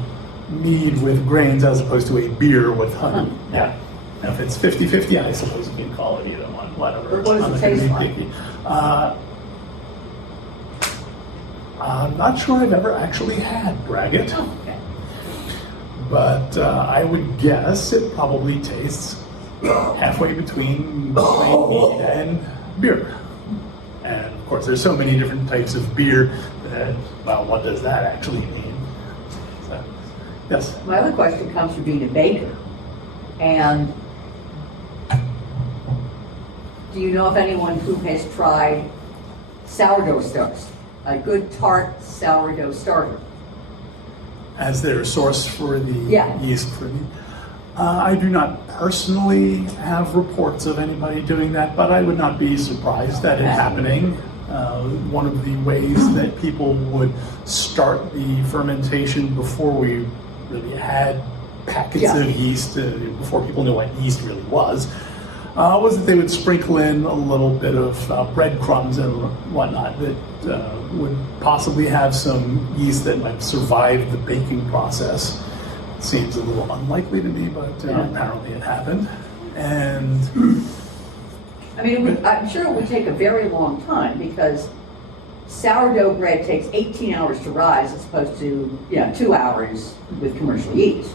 mead with grains as opposed to a beer with honey. Yeah. Now, if it's 50-50, I suppose you can call it either one, whatever. But what does it taste like? I'm not sure I've ever actually had braggot. Oh, okay. But I would guess it probably tastes halfway between plain mead and beer. And of course, there's so many different types of beer that, well, what does that actually mean? So, yes? My other question comes from being a baker. And do you know of anyone who has tried sourdough starters? A good tart sourdough starter? As their source for the Yeah. yeast for the. I do not personally have reports of anybody doing that, but I would not be surprised at it happening. One of the ways that people would start the fermentation before we really had packets of yeast, before people knew what yeast really was that they would sprinkle in a little bit of breadcrumbs and whatnot that would possibly have some yeast that might survive the baking process. Seems a little unlikely to me, but apparently it happened. And I mean, I'm sure it would take a very long time because sourdough bread takes 18 hours to rise as opposed to 2 hours with commercial yeast.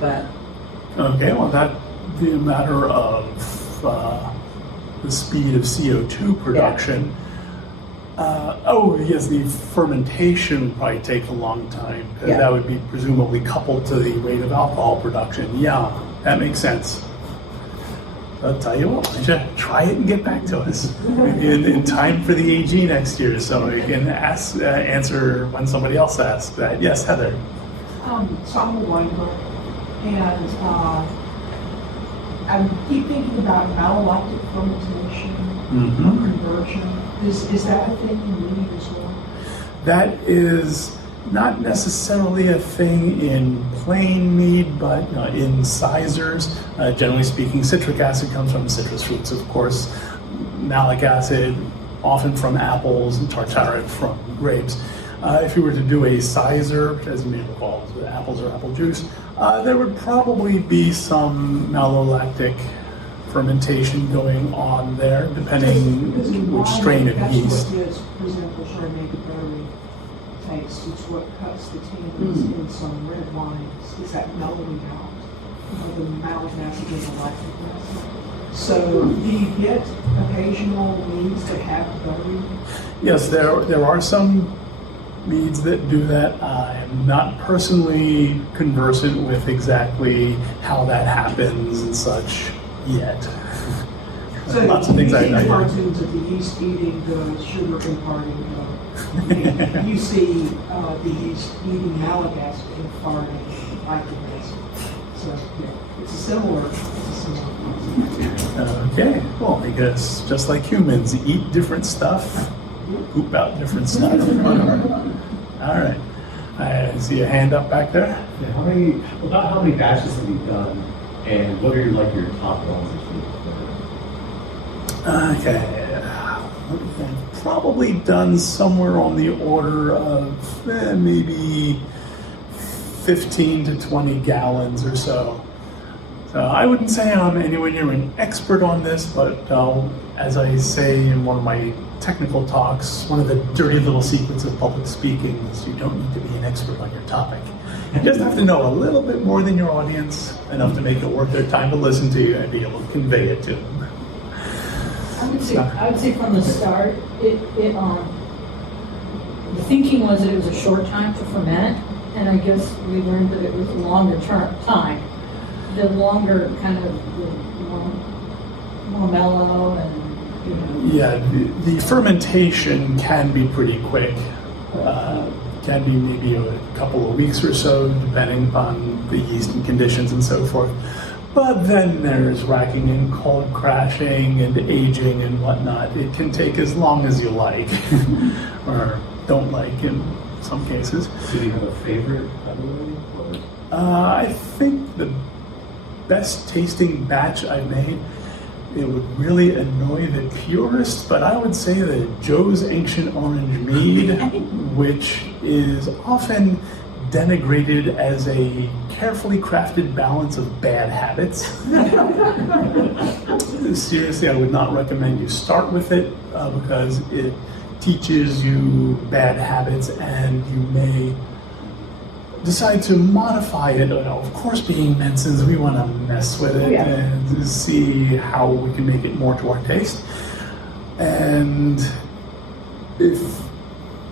But okay, well, that'd be a matter of the speed of CO2 production. Yes, the fermentation would probably take a long time because that would be presumably coupled to the rate of alcohol production. Yeah, that makes sense. I'll tell you what, why don't you try it and get back to us in time for the AG next year, so you can answer when somebody else asks that. Yes, Heather. So I'm a winemaker, and I keep thinking about malolactic fermentation or conversion. Is that a thing in mead as well? That is not necessarily a thing in plain mead, but in sizers. Generally speaking, citric acid comes from citrus fruits, of course. Malic acid, often from apples, and tartaric from grapes. If you were to do a sizer, as you may recall, apples or apple juice, there would probably be some malolactic fermentation going on there, depending which strain of yeast. That's what gives, for example, Chardonnay the buttery taste. It's what cuts the tannins in some red wines. Is that mellowing out the malic acid and the lactic acid? So do you get occasional meads that have buttery? Yes, there are some meads that do that. I am not personally conversant with exactly how that happens and such yet. So lots of things you see I cartoons of the yeast eating the sugar imparting. You see the yeast eating malic acid imparting lactic acid. So yeah, it's a similar concept. Okay, well, I guess just like humans, eat different stuff, poop out different stuff. All right. I see a hand up back there. Yeah, about how many batches have you done, and what are your top ones that you've Okay. I've probably done somewhere on the order of maybe 15 to 20 gallons or so. So I wouldn't say I'm anywhere near an expert on this, but as I say in one of my technical talks, one of the dirty little secrets of public speaking is you don't need to be an expert on your topic. You just have to know a little bit more than your audience, enough to make it worth their time to listen to you and be able to convey it to them. I would say from the start, the thinking was that it was a short time to ferment, and I guess we learned that it was a longer time. The longer kind of the more mellow and. Yeah, the fermentation can be pretty quick. Can be maybe a couple of weeks or so, depending upon the yeast and conditions and so forth. But then there's racking and cold crashing and aging and whatnot. It can take as long as you like, or don't like in some cases. Do you have a favorite, by the way? I think the best tasting batch I made, it would really annoy the purists, but I would say that Joe's Ancient Orange Mead, which is often denigrated as a carefully crafted balance of bad habits. Seriously, I would not recommend you start with it because it teaches you bad habits and you may decide to modify it. Of course, being Menson's, we want to mess with it and see how we can make it more to our taste. And if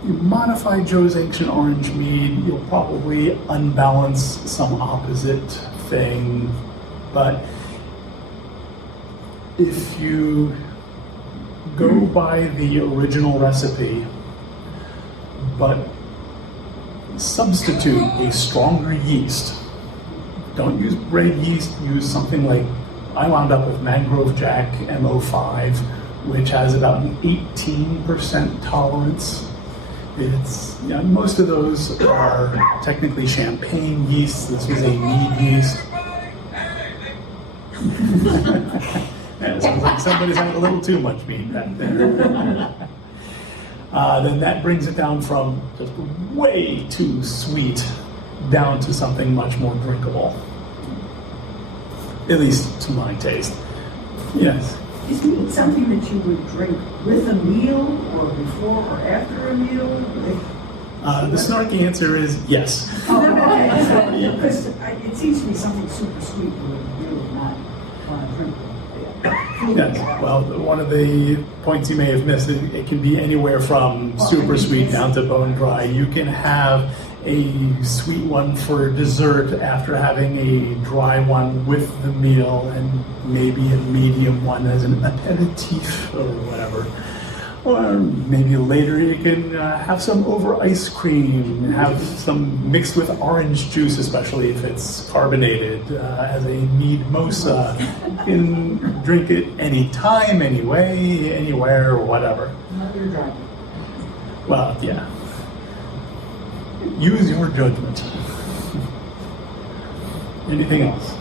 you modify Joe's Ancient Orange Mead, you'll probably unbalance some opposite thing. But if you go by the original recipe, but substitute a stronger yeast, don't use bread yeast, use something like, I wound up with Mangrove Jack MO5, which has about an 18% tolerance. It's, most of those are technically champagne yeast. This was a mead yeast. It sounds like somebody's had a little too much mead back there. Then that brings it down from just way too sweet down to something much more drinkable. At least to my taste. Yes. Is meat something that you would drink with a meal or before or after a meal? The snarky answer is yes. Because it seems to be something super sweet you would really not want to drink. Yes. Well, one of the points you may have missed, it can be anywhere from super sweet down to bone dry. You can have a sweet one for dessert after having a dry one with the meal, and maybe a medium one as an aperitif or whatever. Or maybe later you can have some over ice cream, have some mixed with orange juice, especially if it's carbonated, as a mead mosa. You can drink it anytime, anyway, anywhere, whatever. Not your driving. Well, yeah. Use your judgment. Anything else?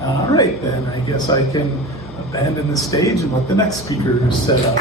All right, then I guess I can abandon the stage and let the next speaker set up.